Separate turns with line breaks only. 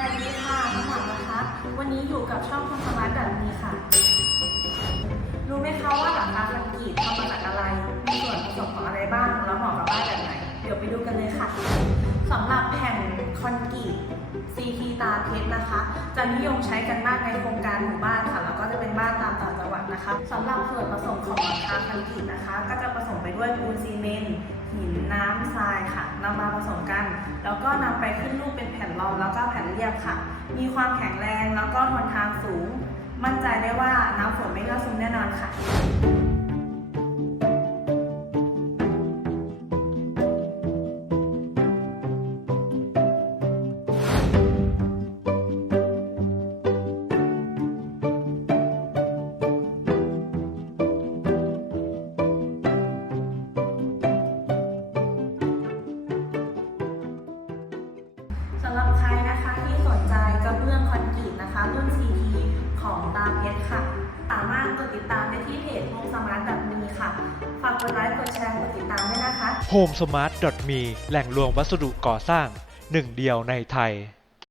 วัสดีค่ะน้องหมอนนะคะ วันนี้อยู่กับช่องคอนสมาร์ทแบบนี้ค่ะ รู้ไหมคะว่าหลังคาคอนกรีตทำมาจากอะไร มีส่วนผสมของอะไรบ้าง แล้วเหมาะกับบ้านแบบไหน เดี๋ยวไปดูกันเลยค่ะสำหรับแผ่นคอนกรีต CT ตาเพชรนะคะ จะนิยมใช้กันมากในโครงการหมู่บ้านค่ะ แล้วก็จะเป็นบ้านตามต่างจังหวัดนะคะสำหรับส่วนผสมของหลังคาคอนกรีตนะคะ ก็จะผสมไปด้วยปูนซีเมนต์หินน้ำทรายค่ะนำมาผสมกัน แล้วก็นำไปูกเป็นแผ่นรองแล้วก็แผ่นเรียบค่ะ มีความแข็งแรงแล้วก็ทนทานสูง มั่นใจได้ว่าน้ำฝนไม่รั่วซึมแน่นอนค่ะ สำหรับใครนะคะที่สนใจกระเบื้องคอนกรีตนะคะ รุ่น CT ของตาเพชรค่ะ สามารถกดติดตามได้ที่เพจโฮมสมาร์ทแบบมีค่ะ ฝากกดไลค์กดแชร์กดติดตามด้วยนะคะ
homesmart.me แหล่งรวมวัสดุก่อสร้างหนึ่งเดียวในไทย